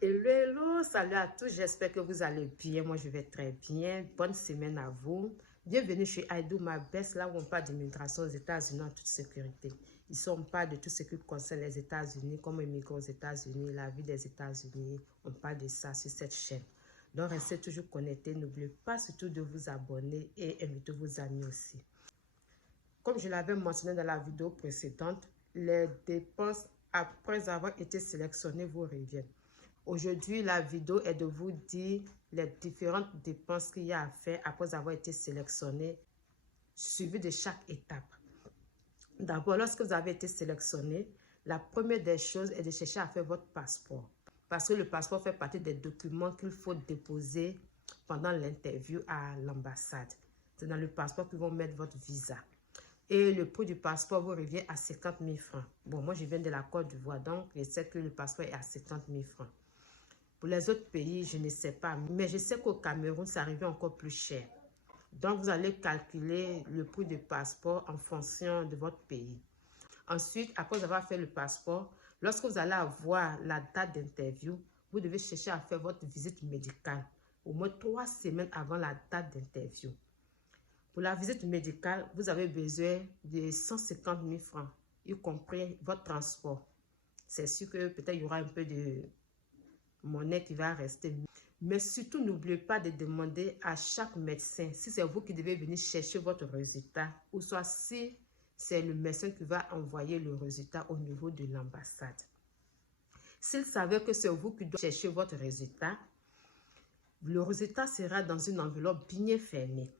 Hello, hello, salut à tous, j'espère que vous allez bien. Moi, je vais très bien. Bonne semaine à vous. Bienvenue chez I Do My Best, là où on parle d'immigration aux États-Unis en toute sécurité. Ici, on parle de tout ce qui concerne les États-Unis, comment immigrer aux États-Unis, la vie des États-Unis. On parle de ça sur cette chaîne. Donc, restez toujours connectés. N'oubliez pas surtout de vous abonner et invitez vos amis aussi. Comme je l'avais mentionné dans la vidéo précédente, les dépenses après avoir été sélectionnées vous reviennent. Aujourd'hui, la vidéo est de vous dire les différentes dépenses qu'il y a à faire après avoir été sélectionné, suivi de chaque étape. D'abord, lorsque vous avez été sélectionné, la première des choses est de chercher à faire votre passeport. Parce que le passeport fait partie des documents qu'il faut déposer pendant l'interview à l'ambassade. C'est dans le passeport qu'ils vont mettre votre visa. Et le prix du passeport vous revient à 50 000 francs. Bon, moi, je viens de la Côte d'Ivoire, donc je sais que le passeport est à 50 000 francs. Pour les autres pays, je ne sais pas. Mais je sais qu'au Cameroun, ça arrive encore plus cher. Donc, vous allez calculer le prix du passeport en fonction de votre pays. Ensuite, après avoir fait le passeport, lorsque vous allez avoir la date d'interview, vous devez chercher à faire votre visite médicale au moins 3 semaines avant la date d'interview. Pour la visite médicale, vous avez besoin de 150 000 francs, y compris votre transport. C'est sûr que peut-être il y aura un peu de monnaie qui va rester. Mais surtout, n'oubliez pas de demander à chaque médecin si c'est vous qui devez venir chercher votre résultat ou soit si c'est le médecin qui va envoyer le résultat au niveau de l'ambassade. S'il savait que c'est vous qui devez chercher votre résultat, le résultat sera dans une enveloppe bien fermée.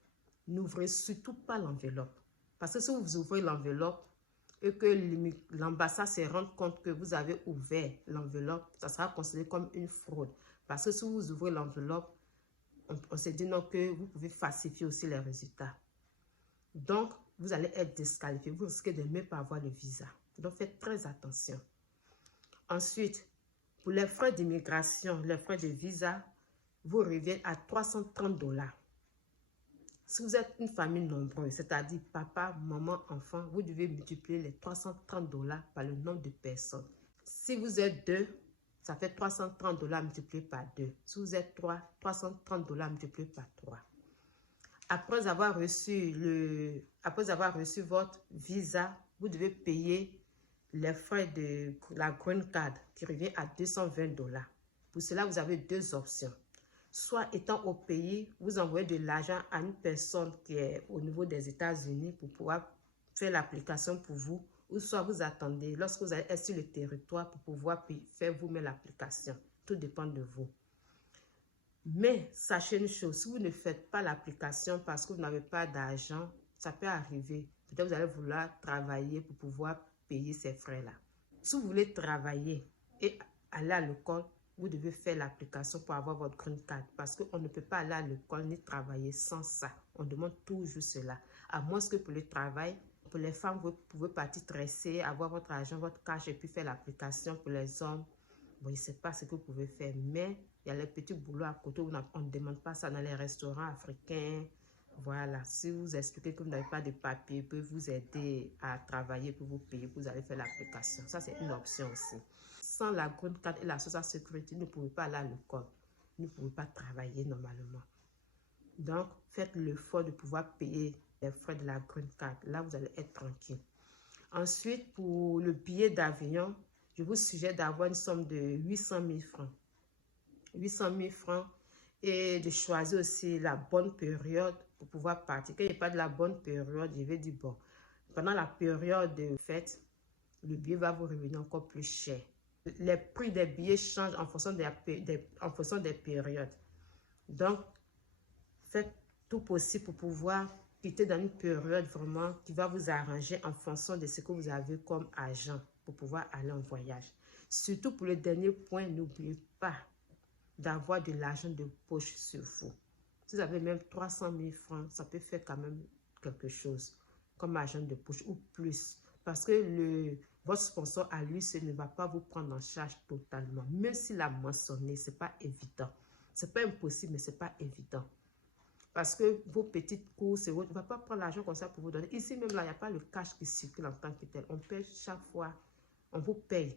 N'ouvrez surtout pas l'enveloppe. Parce que si vous ouvrez l'enveloppe et que l'ambassade se rende compte que vous avez ouvert l'enveloppe, ça sera considéré comme une fraude. Parce que si vous ouvrez l'enveloppe, on se dit non que vous pouvez falsifier aussi les résultats. Donc, vous allez être disqualifié. Vous risquez de ne même pas avoir le visa. Donc, faites très attention. Ensuite, pour les frais d'immigration, les frais de visa, vous reviennent à 330 $. Si vous êtes une famille nombreuse, c'est-à-dire papa, maman, enfant, vous devez multiplier les 330 $ par le nombre de personnes. Si vous êtes deux, ça fait 330 $ multiplié par 2. Si vous êtes 3, 330 $ multiplié par 3. Après avoir reçu votre visa, vous devez payer les frais de la Green Card qui revient à 220 $. Pour cela, vous avez deux options. Soit étant au pays, vous envoyez de l'argent à une personne qui est au niveau des États-Unis pour pouvoir faire l'application pour vous, ou soit vous attendez lorsque vous êtes sur le territoire pour pouvoir faire vous-même l'application. Tout dépend de vous. Mais sachez une chose, si vous ne faites pas l'application parce que vous n'avez pas d'argent, ça peut arriver. Peut-être vous allez vouloir travailler pour pouvoir payer ces frais-là. Si vous voulez travailler et aller à l'école, vous devez faire l'application pour avoir votre green card parce qu'on ne peut pas aller à l'école ni travailler sans ça. On demande toujours cela. À moins que pour le travail, pour les femmes, vous pouvez partir tresser, avoir votre argent, votre cash et puis faire l'application. Pour les hommes, bon, je ne sais pas ce que vous pouvez faire, mais il y a les petits boulots à côté où on ne demande pas ça dans les restaurants africains. Voilà, si vous expliquez que vous n'avez pas de papier, peut vous aider à travailler pour vous payer, vous allez faire l'application. Ça, c'est une option aussi. Sans la Green Card et la Social Security, vous ne pouvez pas aller à l'école. Vous ne pouvez pas travailler normalement. Donc, faites l'effort de pouvoir payer les frais de la Green Card. Là, vous allez être tranquille. Ensuite, pour le billet d'avion, je vous suggère d'avoir une somme de 800 000 francs. 800 000 francs et de choisir aussi la bonne période pour pouvoir partir. Quand il n'y a pas de la bonne période, je vais dire bon, pendant la période de fête, le billet va vous revenir encore plus cher. Les prix des billets changent en fonction des périodes. Donc, faites tout possible pour pouvoir quitter dans une période vraiment qui va vous arranger en fonction de ce que vous avez comme argent pour pouvoir aller en voyage. Surtout pour le dernier point, n'oubliez pas d'avoir de l'argent de poche sur vous. Si vous avez même 300 000 francs, ça peut faire quand même quelque chose comme argent de poche ou plus. Parce que votre sponsor à lui, ce ne va pas vous prendre en charge totalement. Même s'il a mentionné, ce n'est pas évident. Ce n'est pas impossible, mais ce n'est pas évident. Parce que vos petites courses, il ne va pas prendre l'argent comme ça pour vous donner. Ici même, là, il n'y a pas le cash qui circule en tant que tel. On paye chaque fois, on vous paye.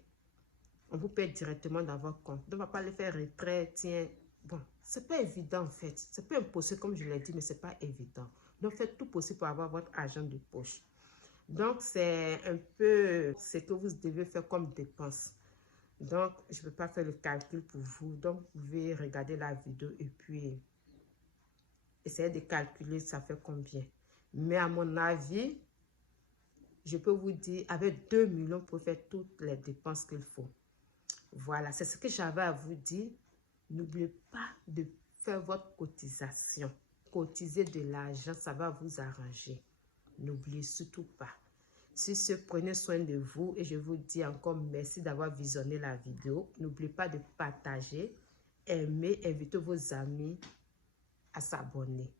on vous paie directement dans votre compte. Donc, on ne va pas le faire retrait, tiens. Bon, c'est pas évident en fait. C'est pas impossible comme je l'ai dit, mais c'est pas évident. Donc, faites tout possible pour avoir votre argent de poche. Donc, c'est un peu ce que vous devez faire comme dépense. Donc, je ne peux pas faire le calcul pour vous. Donc, vous pouvez regarder la vidéo et puis essayer de calculer ça fait combien. Mais à mon avis, je peux vous dire, avec 2 millions, vous pouvez faire toutes les dépenses qu'il faut. Voilà, c'est ce que j'avais à vous dire. N'oubliez pas de faire votre cotisation. Cotiser de l'argent, ça va vous arranger. N'oubliez surtout pas. Sur ce, prenez soin de vous et je vous dis encore merci d'avoir visionné la vidéo. N'oubliez pas de partager, aimer, inviter vos amis à s'abonner.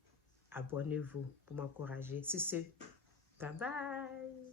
Abonnez-vous pour m'encourager. Sur ce, bye bye.